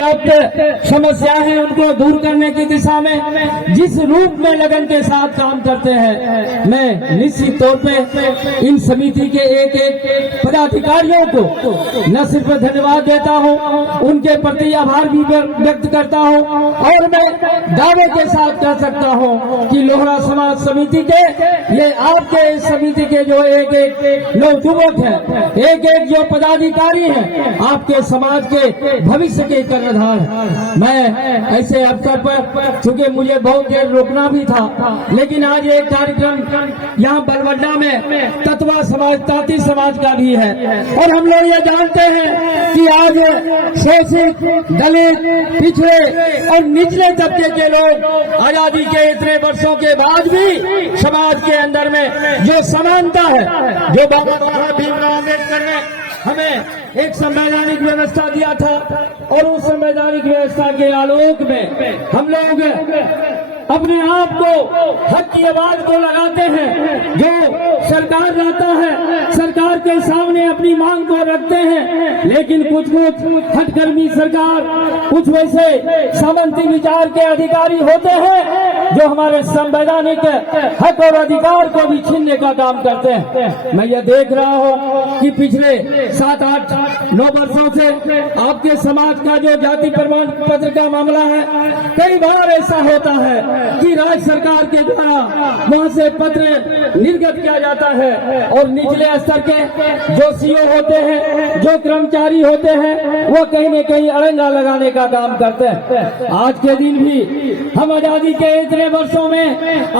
समस्या है उनको दूर करने की दिशा में जिस रूप में लगन के साथ काम करते हैं, मैं निश्चित तौर पे इन समिति के एक एक पदाधिकारियों को न सिर्फ धन्यवाद देता हूं, उनके प्रति आभार भी व्यक्त करता हूं और मैं दावे के साथ कह सकता हूं कि लोहरा समाज समिति के ये आपके समिति के जो एक एक नवयुवक हैं, एक एक जो पदाधिकारी हैं, आपके समाज के भविष्य के कर्णधार। मैं ऐसे अवसर पर, चूंकि मुझे बहुत देर रोकना भी था, लेकिन आज एक कार्यक्रम यहाँ बलवड्डा में तत्वा समाज, ताती समाज का भी है और हम लोग ये जानते हैं कि आज शोषित, दलित, पिछड़े और निचले तबके के लोग आजादी के इतने वर्षों के बाद भी समाज के अंदर में जो समानता है, जो बाबा साहब भीमराव अम्बेडकर ने हमें एक संवैधानिक व्यवस्था दिया था और उस संवैधानिक व्यवस्था के आलोक में हम लोग अपने आप को, हक की आवाज को लगाते हैं। जो सरकार लाता है, सरकार के सामने अपनी मांग को रखते हैं, लेकिन कुछ हटकर्मी सरकार, कुछ वैसे सामंती विचार के अधिकारी होते हैं जो हमारे संवैधानिक हक और अधिकार को भी छीनने का काम करते हैं। मैं ये देख रहा हूँ कि पिछले 7, 8, 9 वर्षों से आपके समाज का जो जाति प्रमाण पत्र का मामला है, कई बार ऐसा होता है कि राज्य सरकार के द्वारा वहां से पत्र निर्गत किया जाता है और निचले स्तर के जो सीओ होते हैं, जो कर्मचारी होते हैं, वो कहीं न कहीं अड़ंगा लगाने का काम करते हैं। आज के दिन भी हम आजादी के इतने वर्षों में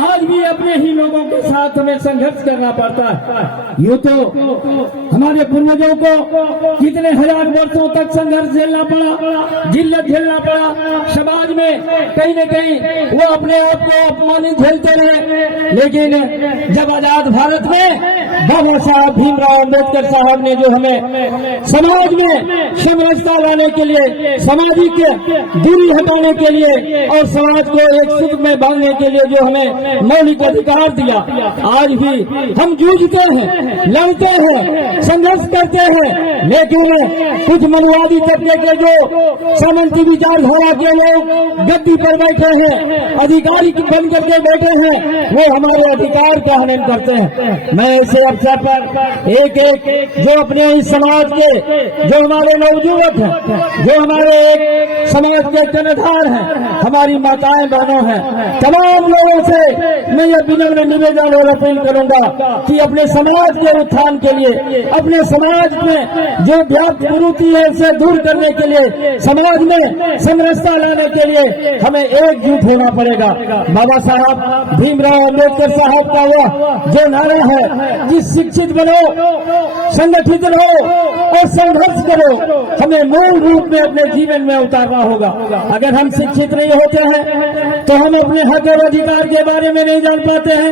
आज भी अपने ही लोगों के साथ हमें संघर्ष करना पड़ता है। यूं तो हमारे पूर्वजों को कितने हजार वर्षों तक संघर्ष झेलना पड़ा, जिल्लत झेलना पड़ा, समाज में कहीं न कहीं वो अपने आप को अपमानित झेलते रहे, लेकिन जब आजाद भारत में बाबा साहब भीमराव अम्बेडकर साहब ने जो हमें समाज में समरसता लाने के लिए, सामाजिक दूरी हटाने के लिए और समाज को एक सूत्र में बांधने के लिए जो हमें मौलिक अधिकार दिया, आज भी हम जूझते हैं, लड़ते हैं, संघर्ष करते हैं, लेकिन कुछ मनवादी तबके के जो सामंती विचारधारा के लोग गद्दी पर बैठे हैं, अधिकारी बन करके बैठे हैं, वो हमारे अधिकार का हनन करते हैं। मैं ऐसे अवसर पर एक एक जो अपने इस समाज के, जो हमारे नवयुवक हैं, जो हमारे एक समाज के कर्णधार हैं, हमारी माताएं बहनों हैं, तमाम लोगों से मैं ये विनम्र निवेदन और अपील करूंगा कि अपने समाज के उत्थान के लिए, अपने समाज में जो व्याप्त कुरीति है उसे दूर करने के लिए, समाज में समरसता लाने के लिए हमें एकजुट होना पड़ेगा। बाबा साहब भीमराव अम्बेडकर साहब का वह जो नारा है कि शिक्षित बनो, संगठित रहो और संघर्ष करो, हमें मूल रूप में अपने जीवन में उतारना होगा। अगर हम शिक्षित नहीं होते हैं तो हम अपने हक और अधिकार के बारे में नहीं जान पाते हैं,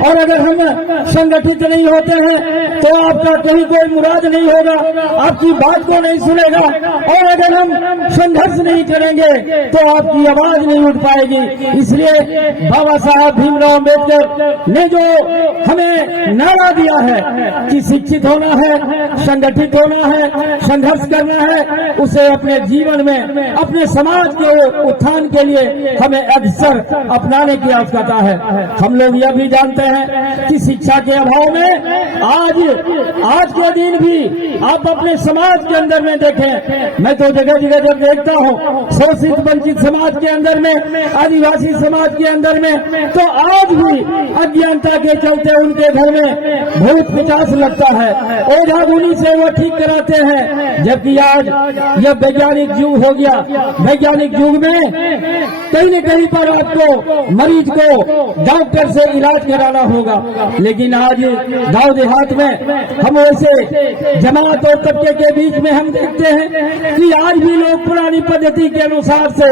और अगर हम संगठित नहीं होते हैं तो आपका कहीं कोई मुराद नहीं होगा, आपकी बात को नहीं सुनेगा, और अगर हम संघर्ष नहीं करेंगे तो आपकी आवाज नहीं उठ पाएगी। इसलिए बाबा साहब भीमराव अम्बेडकर ने जो हमें नारा दिया है कि शिक्षित होना है, संगठित होना है, संघर्ष करना है, उसे अपने जीवन में, अपने समाज के उत्थान के लिए हमें अक्सर अपनाने की आवश्यकता है। हम लोग यह भी जानते हैं कि शिक्षा के अभाव में आज के दिन भी आप अपने समाज के अंदर में देखें, मैं तो जगह जगह जब देखता हूँ शोषित वंचित समाज के अंदर में, आदिवासी समाज के अंदर में, तो आज भी अज्ञानता के चलते उनके घर में भूत पिशाच लगता है, ओझा गुनी से वो ठीक कराते हैं, जबकि आज यह वैज्ञानिक युग हो गया। वैज्ञानिक युग में कहीं न कहीं पर आपको मरीज को डॉक्टर से इलाज कराना होगा, लेकिन आज गांव देहात में हम वैसे जमात और तबके के बीच में हम देखते हैं कि आज भी लोग पुरानी पद्धति के अनुसार से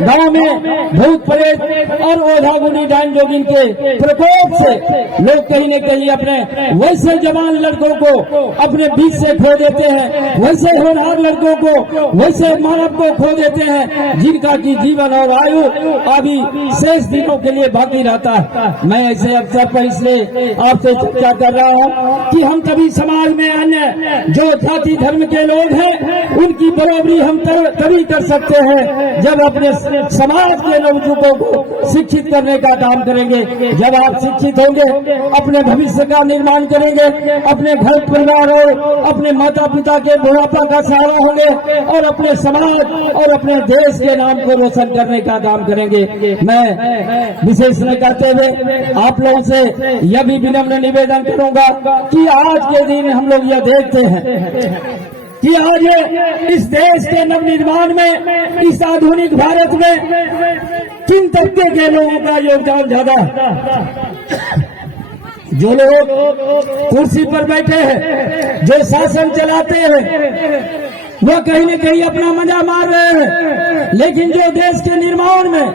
गांव में भूत प्रेत और ओझा गुनी डायन जोगिन के प्रकोप से लोग कहीं न कहीं अपने वैसे जवान लड़कों को अपने बीच से खो देते हैं, वैसे होनहार लड़कों को, वैसे मानव को खो देते कहते हैं जिनका की जीवन और आयु अभी शेष दिनों के लिए बाकी रहता है। मैं ऐसे अवसर पर इसलिए आपसे चर्चा कर रहा हूँ कि हम कभी समाज में अन्य जो जाति धर्म के लोग हैं उनकी बराबरी हम तभी कर सकते हैं जब अपने समाज के नवयुवकों को शिक्षित करने का काम करेंगे। जब आप शिक्षित होंगे, अपने भविष्य का निर्माण करेंगे, अपने घर परिवार और अपने माता पिता के बुढ़ापा का सहारा होंगे और अपने समाज और अपने देश के नाम को रोशन करने का काम करेंगे। मैं विशेष न करते हुए आप लोगों से यह भी विनम्र निवेदन करूंगा कि आज के दिन हम लोग यह देखते हैं कि आज इस देश के नवनिर्माण में, इस आधुनिक भारत में किन तबके के लोगों का योगदान ज्यादा है। जो लोग कुर्सी पर बैठे हैं, जो शासन चलाते हैं, वह कहीं न कहीं अपना मजा मार रहे हैं, लेकिन जो देश के निर्माण में,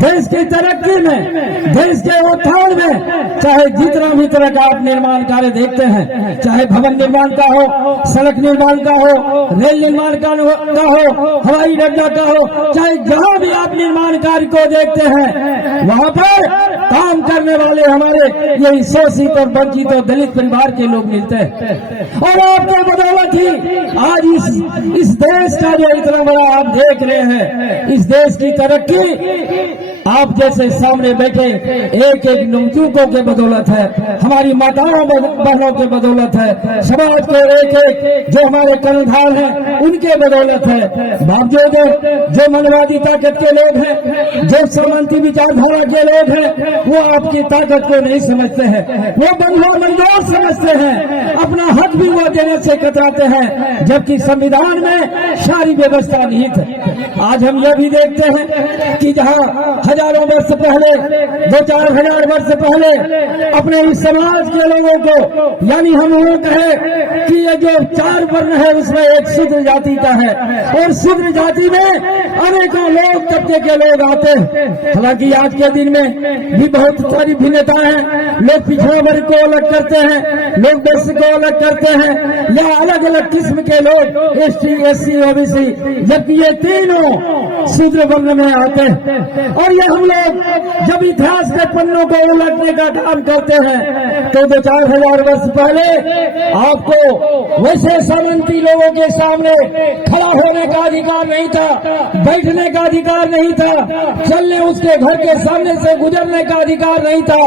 देश की तरक्की में, देश के उत्थान में, चाहे जितना भी तरह का आप निर्माण कार्य देखते हैं, चाहे भवन निर्माण का हो, सड़क निर्माण का हो, रेल निर्माण का हो, हवाई अड्डा का हो, चाहे जहां भी आप निर्माण कार्य को देखते हैं, वहां पर काम करने वाले हमारे यही शोषित और वंचित और दलित परिवार के लोग मिलते हैं। और आपके बदौलत ही आज इस देश का जो इतना बड़ा आप देख रहे हैं, इस देश की तरक्की आप जैसे सामने बैठे एक एक नवयुवकों के बदौलत है, हमारी माताओं बहनों के बदौलत है, समाज के एक एक जो हमारे कर्णधार हैं उनके बदौलत है। बावजूद जो मनवादी ताकत के लोग हैं, जो सामंती विचारधारा के लोग हैं, वो आपकी ताकत को नहीं समझते हैं, वो बंधुआ मंजूर समझते हैं, अपना हक भी वो देने से कतराते हैं, जबकि संविधान में सारी व्यवस्था निहित है। आज हम यह भी देखते हैं कि जहां हजारों वर्ष पहले, 2-4 हजार वर्ष पहले अपने इस समाज के लोगों को, यानी हम लोग कहें कि ये जो 4 वर्ण है उसमें एक शूद्र जाति का है, और शूद्र जाति में अनेकों लोग तबके के लोग आते हैं। हालांकि आज के दिन में भी बहुत सारी भिन्नता है, लोग पिछड़ा वर्ग को अलग करते हैं, लोग देश को अलग करते हैं, या अलग अलग किस्म के लोग ST, SC, OBC, जबकि ये तीनों शूद्र वर्ण में आते हैं। और ये हम लोग जब इतिहास के पन्नों को उलटने का काम करते हैं तो 2-4 हजार वर्ष पहले आपको वैसे सामंती लोगों के सामने खड़ा होने का अधिकार नहीं था, बैठने का अधिकार नहीं था, चलने उसके घर के सामने से गुजरने का अधिकार नहीं था।